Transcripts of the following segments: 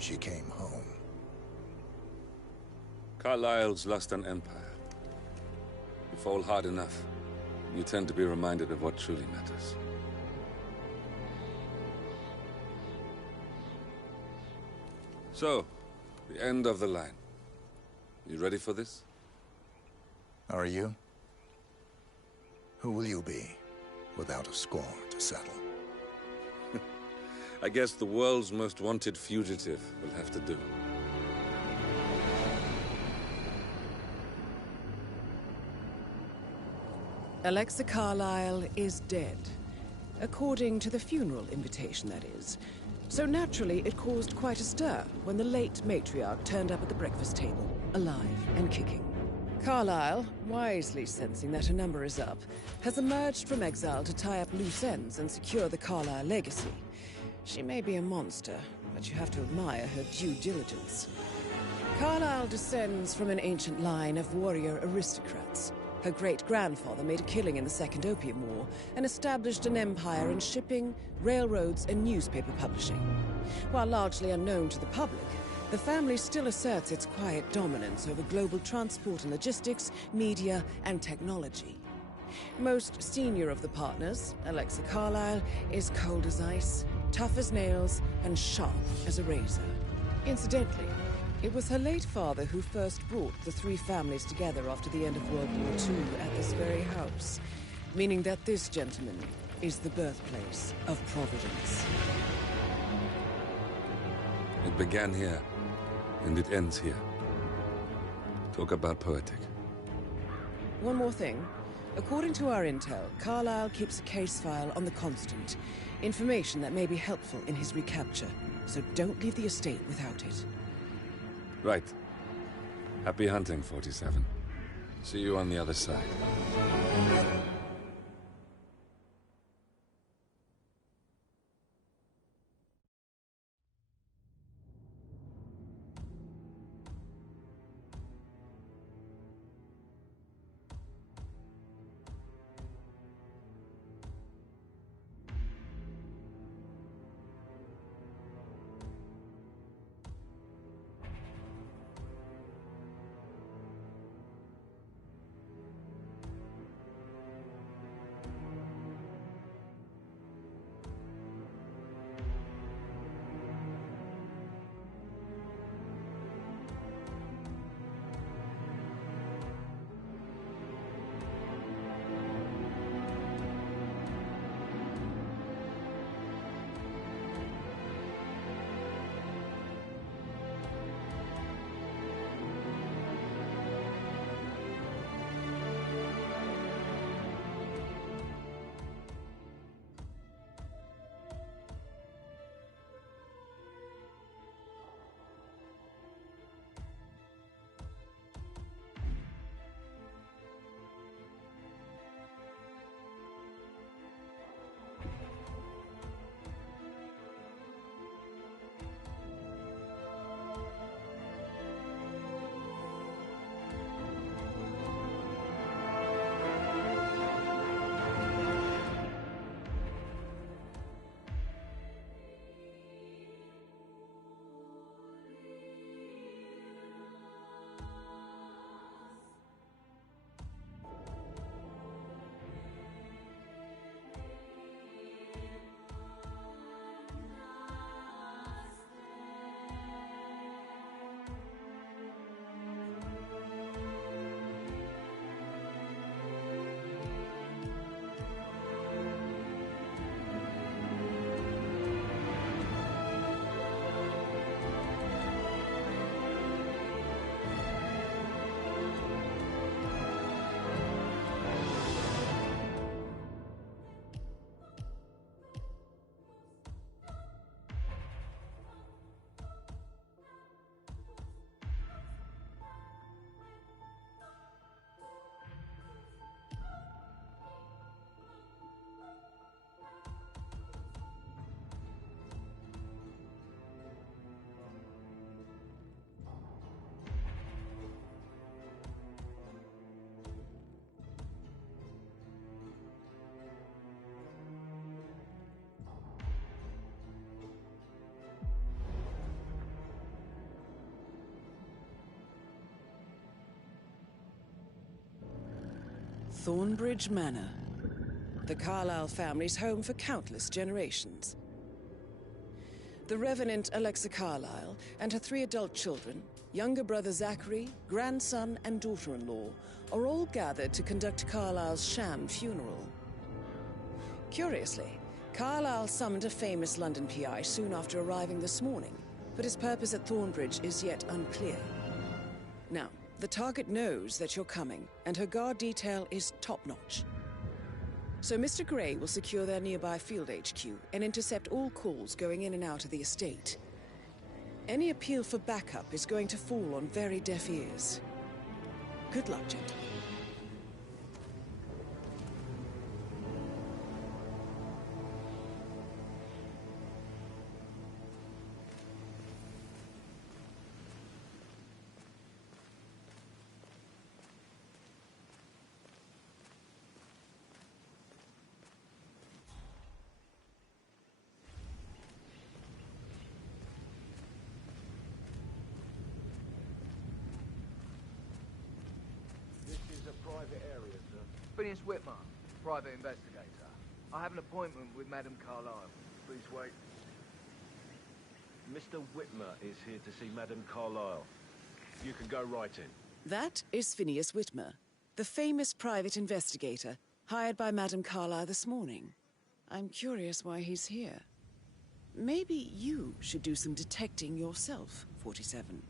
she came home. Carlyle's lost an empire. You fall hard enough, you tend to be reminded of what truly matters. So, the end of the line. You ready for this? Are you? Who will you be, without a score to settle? I guess the world's most wanted fugitive will have to do. Alexa Carlyle is dead. According to the funeral invitation, that is. So naturally, it caused quite a stir when the late matriarch turned up at the breakfast table, alive and kicking. Carlyle, wisely sensing that her number is up, has emerged from exile to tie up loose ends and secure the Carlyle legacy. She may be a monster, but you have to admire her due diligence. Carlyle descends from an ancient line of warrior aristocrats. Her great-grandfather made a killing in the Second Opium War and established an empire in shipping, railroads, and newspaper publishing. While largely unknown to the public, the family still asserts its quiet dominance over global transport and logistics, media, and technology. Most senior of the partners, Alexa Carlyle, is cold as ice, tough as nails, and sharp as a razor. Incidentally, it was her late father who first brought the three families together after the end of World War II at this very house, meaning that this gentleman is the birthplace of Providence. It began here, and it ends here. Talk about poetic. One more thing. According to our intel, Carlyle keeps a case file on the Constant. Information that may be helpful in his recapture, so don't leave the estate without it. Right. Happy hunting, 47. See you on the other side. Thornbridge Manor, the Carlyle family's home for countless generations. The Revenant Alexa Carlyle and her 3 adult children, younger brother Zachary, grandson and daughter-in-law, are all gathered to conduct Carlyle's sham funeral. Curiously, Carlyle summoned a famous London PI soon after arriving this morning, but his purpose at Thornbridge is yet unclear. Now, the target knows that you're coming, and her guard detail is top-notch. So Mr. Gray will secure their nearby field HQ and intercept all calls going in and out of the estate. Any appeal for backup is going to fall on very deaf ears. Good luck, gentlemen. Private area, sir. Phineas Whitmer, private investigator. I have an appointment with Madame Carlyle. Please wait. Mr. Whitmer is here to see Madame Carlyle. You can go right in. That is Phineas Whitmer, the famous private investigator hired by Madame Carlyle this morning. I'm curious why he's here. Maybe you should do some detecting yourself, 47.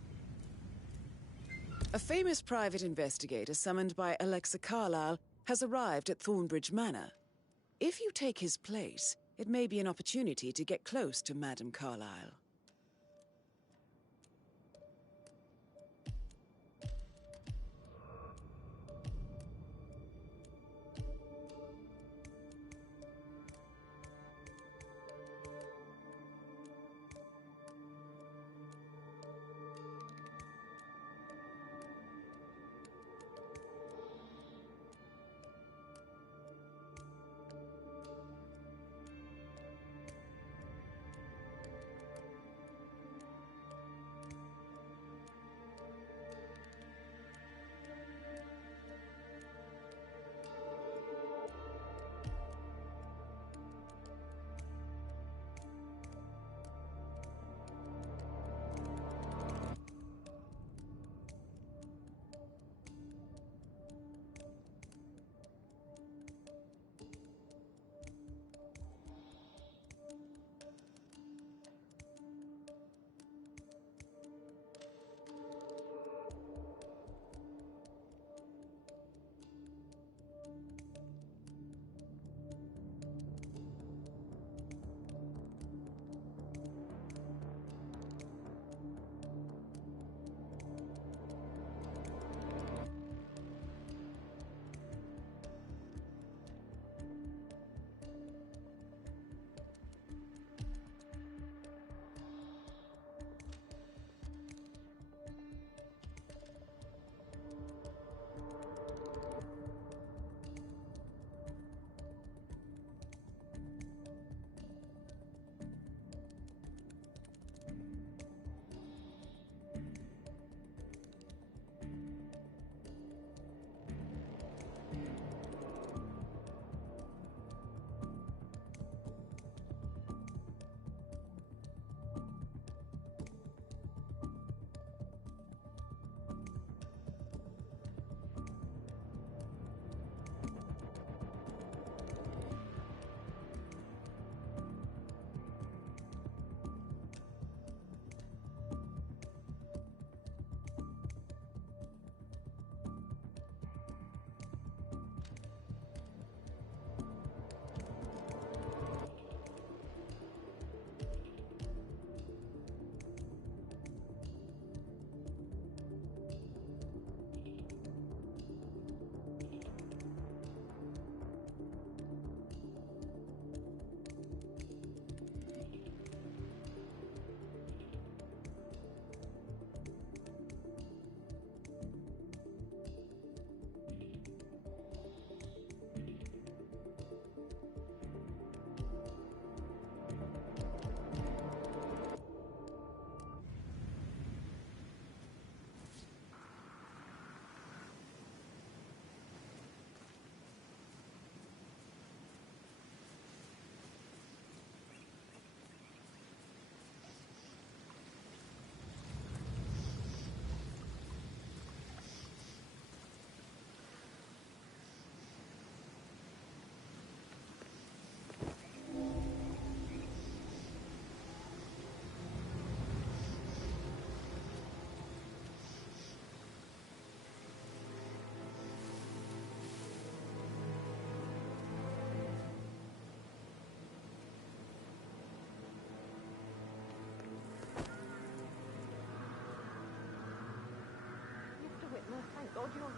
A famous private investigator summoned by Alexa Carlyle has arrived at Thornbridge Manor. If you take his place, it may be an opportunity to get close to Madame Carlyle.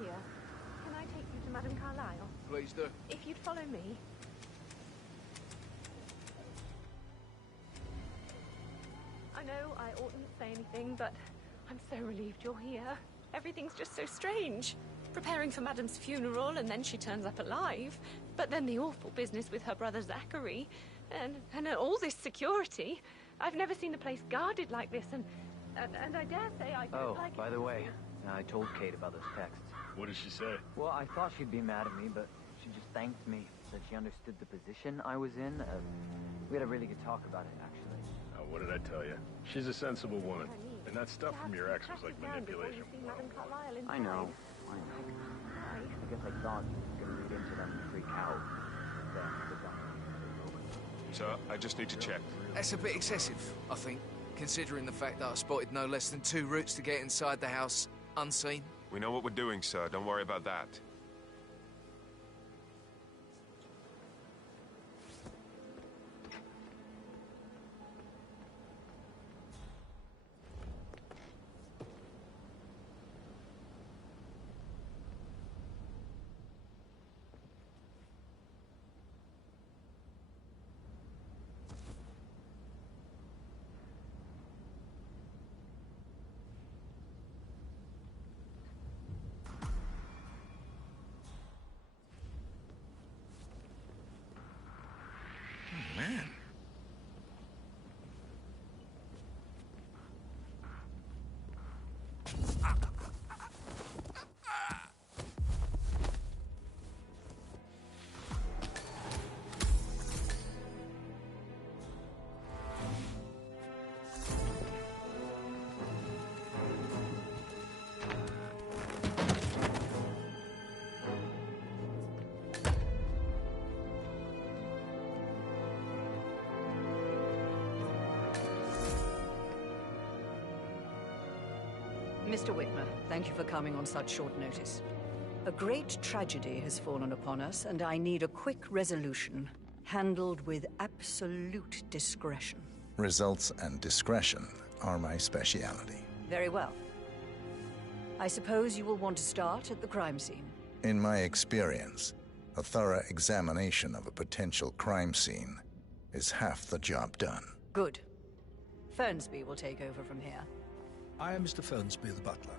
here. Can I take you to Madame Carlyle? Please do. If you'd follow me. I know I oughtn't say anything, but I'm so relieved you're here. Everything's just so strange. Preparing for Madame's funeral, and then she turns up alive. But then the awful business with her brother Zachary, and all this security. I've never seen the place guarded like this, and I dare say I don't like it. Oh, by the way, I told Kate about those texts. What did she say? Well, I thought she'd be mad at me, but she just thanked me. Said she understood the position I was in. We had a really good talk about it, actually. Oh, what did I tell you? She's a sensible woman. And that stuff from your ex was like manipulation. I know. I guess I thought she was gonna read into them and freak out. Then the doctor. Sir, I just need to check. That's a bit excessive, I think, considering the fact that I spotted no less than 2 routes to get inside the house unseen. We know what we're doing, sir. Don't worry about that. Man. Mr. Whitmer, thank you for coming on such short notice. A great tragedy has fallen upon us, and I need a quick resolution, handled with absolute discretion. Results and discretion are my speciality. Very well. I suppose you will want to start at the crime scene. In my experience, a thorough examination of a potential crime scene is half the job done. Good. Fernsby will take over from here. I am Mr. Fernsby, the butler.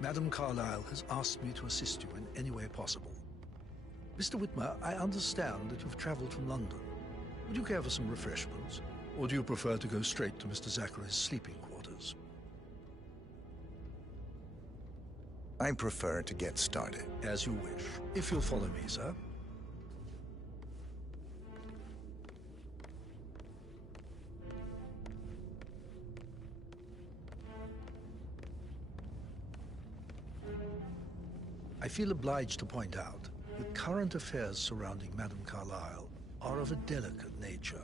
Madame Carlyle has asked me to assist you in any way possible. Mr. Whitmer, I understand that you've traveled from London. Would you care for some refreshments? Or do you prefer to go straight to Mr. Zachary's sleeping quarters? I prefer to get started. As you wish. If you'll follow me, sir. I feel obliged to point out that current affairs surrounding Madame Carlyle are of a delicate nature.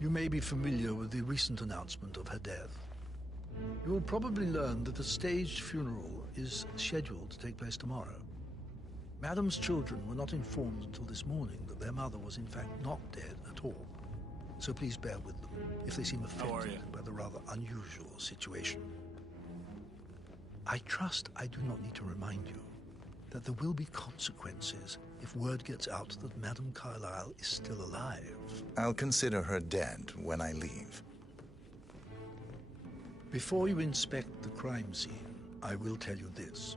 You may be familiar with the recent announcement of her death. You will probably learn that a staged funeral is scheduled to take place tomorrow. Madame's children were not informed until this morning that their mother was in fact not dead at all. So please bear with them if they seem affected by the rather unusual situation. I trust I do not need to remind you that there will be consequences if word gets out that Madame Carlyle is still alive. I'll consider her dead when I leave. Before you inspect the crime scene, I will tell you this.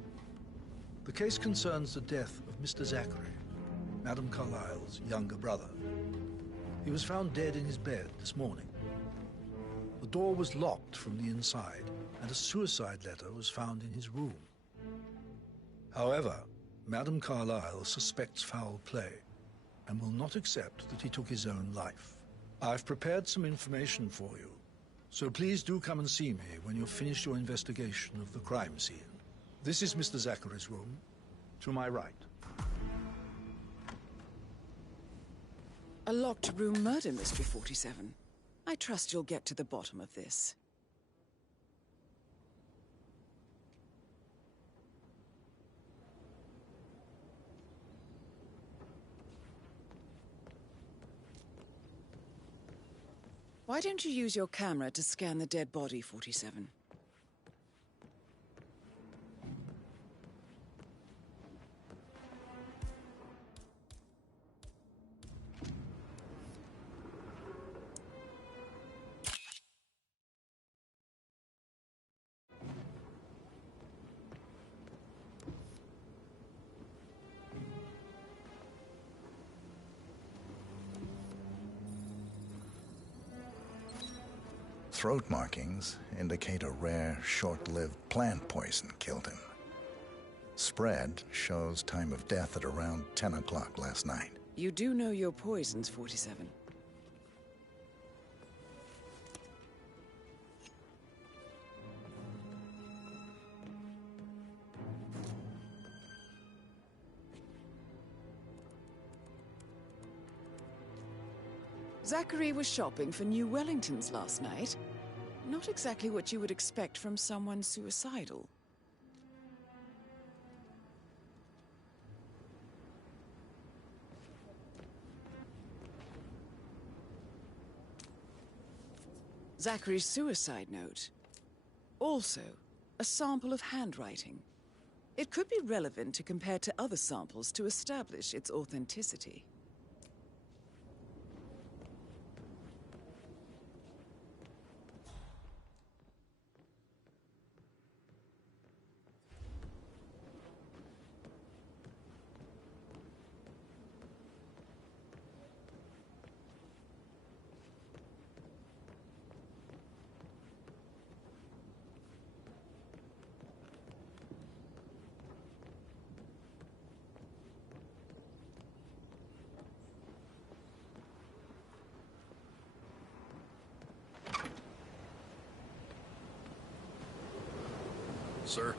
The case concerns the death of Mr. Zachary, Madame Carlyle's younger brother. He was found dead in his bed this morning. The door was locked from the inside, and a suicide letter was found in his room. However, Madame Carlyle suspects foul play and will not accept that he took his own life. I've prepared some information for you, so please do come and see me when you've finished your investigation of the crime scene. This is Mr. Zachary's room, to my right. A locked room murder mystery, 47. I trust you'll get to the bottom of this. Why don't you use your camera to scan the dead body, 47? Throat markings indicate a rare, short-lived plant poison killed him. Spread shows time of death at around 10 o'clock last night. You do know your poisons, 47. Zachary was shopping for new Wellingtons last night. Not exactly what you would expect from someone suicidal. Zachary's suicide note. Also, a sample of handwriting. It could be relevant to compare to other samples to establish its authenticity. Sir?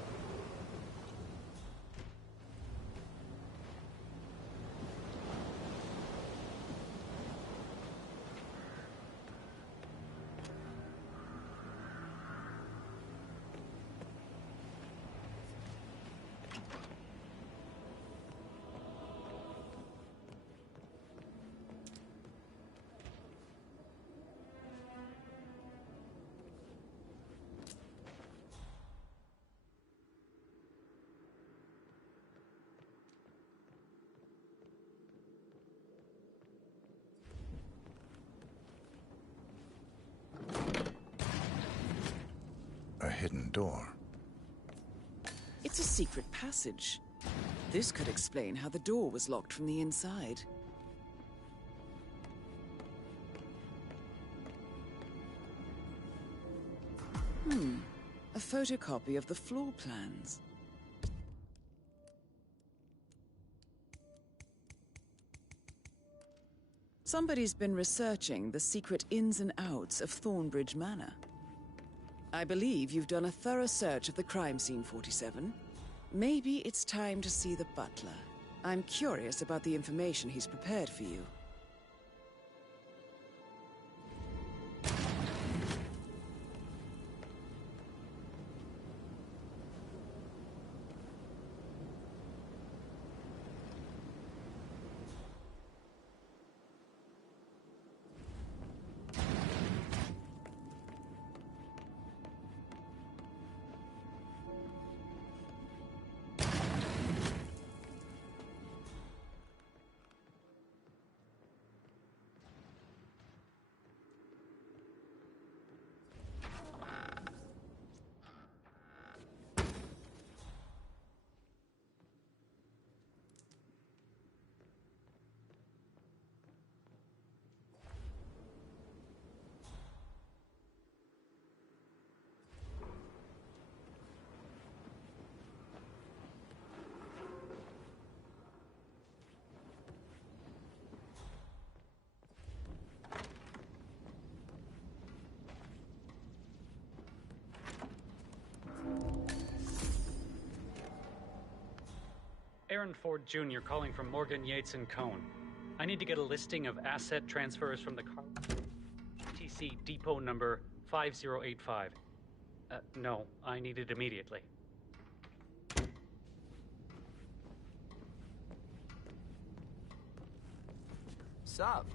A hidden door. It's a secret passage. This could explain how the door was locked from the inside. A photocopy of the floor plans. Somebody's been researching the secret ins and outs of Thornbridge Manor. I believe you've done a thorough search of the crime scene, 47. Maybe it's time to see the butler. I'm curious about the information he's prepared for you. Aaron Ford Jr. calling from Morgan, Yates & Cohn. I need to get a listing of asset transfers from the car TC depot number 5085. No, I need it immediately. Sup?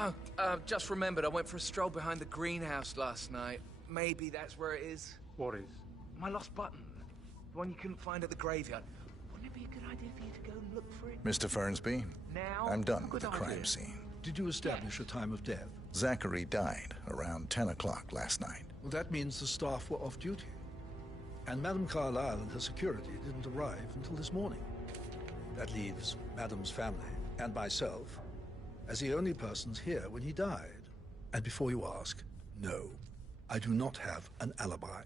Oh, just remembered I went for a stroll behind the greenhouse last night. Maybe that's where it is. What is? My lost button. The one you couldn't find at the graveyard. Wouldn't it be a good idea for you to go and look for it? Mr. Fernsby, Now? I'm done with Good the crime idea. scene. Did you establish a time of death? Zachary died around 10 o'clock last night. Well, that means the staff were off duty. And Madame Carlyle and her security didn't arrive until this morning. That leaves Madame's family and myself as the only persons here when he died. And before you ask, no, I do not have an alibi.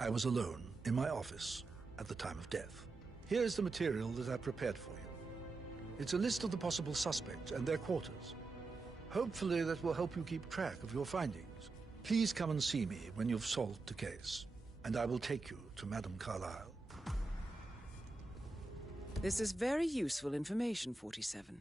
I was alone in my office at the time of death. Here is the material that I prepared for you. It's a list of the possible suspects and their quarters. Hopefully that will help you keep track of your findings. Please come and see me when you've solved the case, and I will take you to Madame Carlyle. This is very useful information, 47.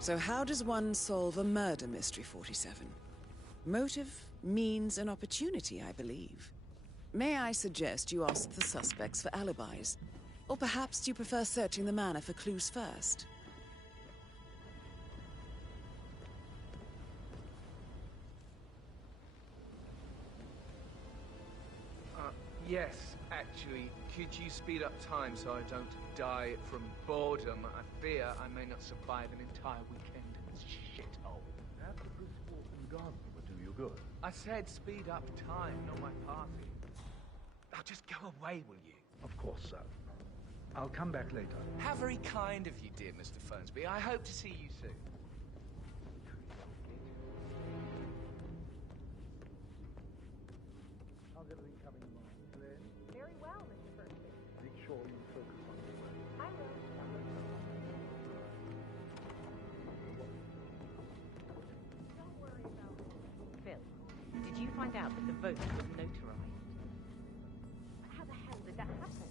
So how does one solve a murder mystery, 47? Motive, means, and opportunity, I believe. May I suggest you ask the suspects for alibis? Or perhaps you prefer searching the manor for clues first? Yes, actually. Could you speed up time so I don't die from boredom? I fear I may not survive an entire weekend in this shithole. Have the brisk walk in the garden would do you good. I said speed up time, not my party. Now just go away, will you? Of course, sir. I'll come back later. How very kind of you, dear Mr. Fernsby. I hope to see you soon. How's everything coming along? Very well, Mr. Fernsby. Make sure you focus on your work. I will. Don't worry about it. Phil, did you find out that the vote was notarized? How the hell did that happen?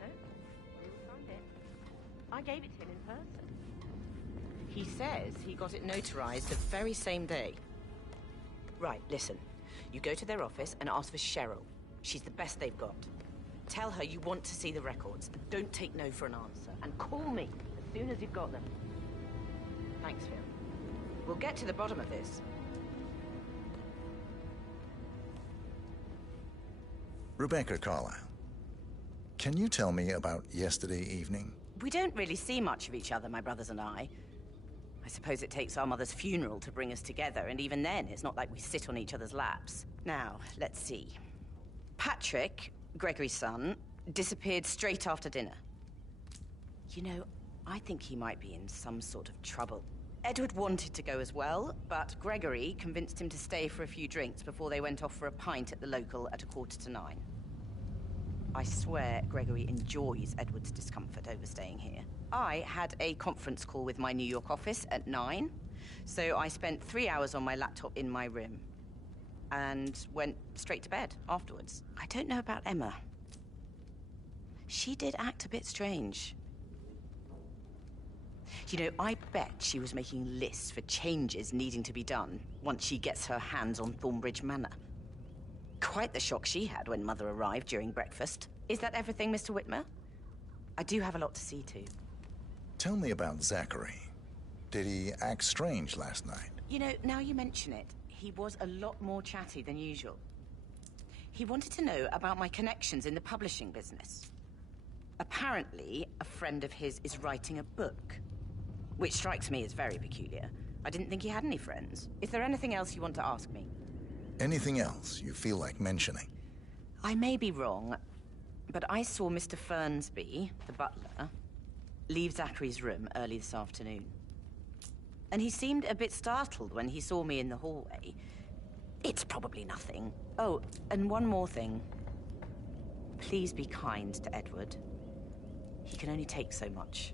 No? We signed it. I gave it to him in person. He says he got it notarized the very same day. Right, listen. You go to their office and ask for Cheryl. She's the best they've got. Tell her you want to see the records, and don't take no for an answer. And call me as soon as you've got them. Thanks, Phil. We'll get to the bottom of this. Rebecca Carlyle, can you tell me about yesterday evening? We don't really see much of each other, my brothers and I. I suppose it takes our mother's funeral to bring us together, and even then, it's not like we sit on each other's laps. Now, let's see. Patrick, Gregory's son, disappeared straight after dinner. You know, I think he might be in some sort of trouble. Edward wanted to go as well, but Gregory convinced him to stay for a few drinks before they went off for a pint at the local at 9:15. I swear Gregory enjoys Edward's discomfort over staying here. I had a conference call with my New York office at 9, so I spent 3 hours on my laptop in my room and went straight to bed afterwards. I don't know about Emma. She did act a bit strange. You know, I bet she was making lists for changes needing to be done once she gets her hands on Thornbridge Manor. Quite the shock she had when Mother arrived during breakfast. Is that everything, Mr. Whitmer? I do have a lot to see to. Tell me about Zachary. Did he act strange last night? You know, now you mention it, he was a lot more chatty than usual. He wanted to know about my connections in the publishing business. Apparently, a friend of his is writing a book, which strikes me as very peculiar. I didn't think he had any friends. Is there anything else you want to ask me? Anything else you feel like mentioning? I may be wrong, but I saw Mr. Fernsby, the butler, leave Zachary's room early this afternoon. And he seemed a bit startled when he saw me in the hallway. It's probably nothing. Oh, and one more thing. Please be kind to Edward. He can only take so much.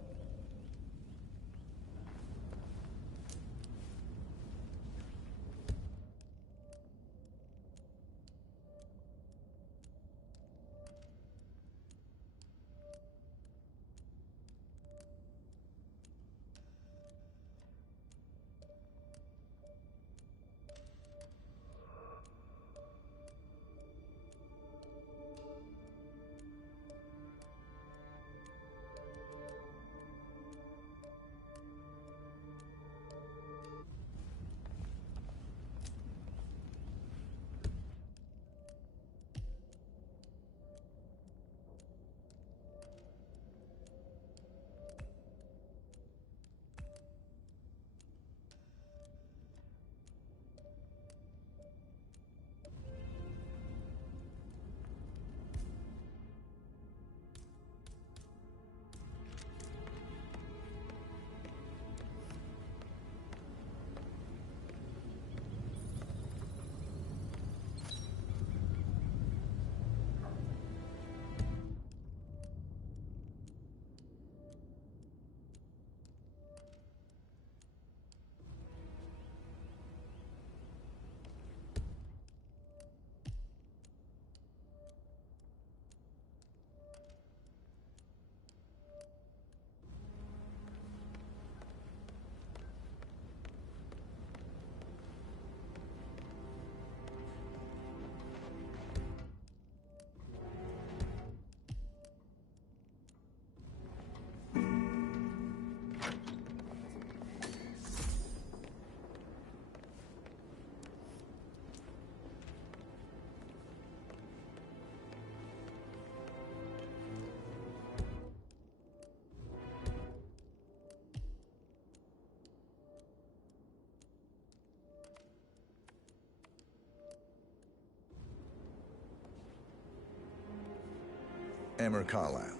Emma Carlisle,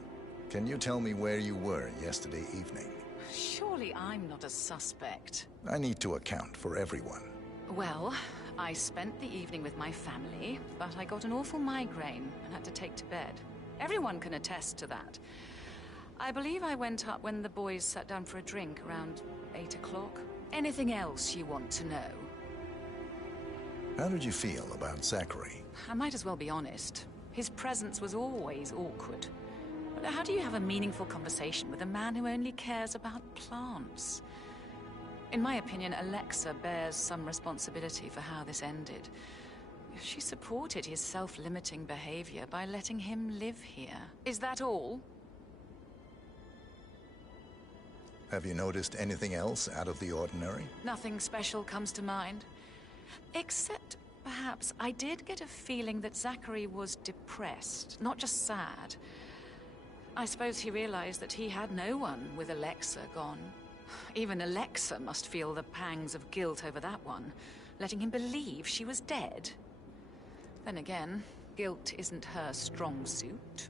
can you tell me where you were yesterday evening? Surely I'm not a suspect. I need to account for everyone. Well, I spent the evening with my family, but I got an awful migraine and had to take to bed. Everyone can attest to that. I believe I went up when the boys sat down for a drink around 8 o'clock. Anything else you want to know? How did you feel about Zachary? I might as well be honest. His presence was always awkward. But how do you have a meaningful conversation with a man who only cares about plants? In my opinion, Alexa bears some responsibility for how this ended. She supported his self-limiting behavior by letting him live here. Is that all? Have you noticed anything else out of the ordinary? Nothing special comes to mind. Except, perhaps, I did get a feeling that Zachary was depressed, not just sad. I suppose he realized that he had no one with Alexa gone. Even Alexa must feel the pangs of guilt over that one, letting him believe she was dead. Then again, guilt isn't her strong suit.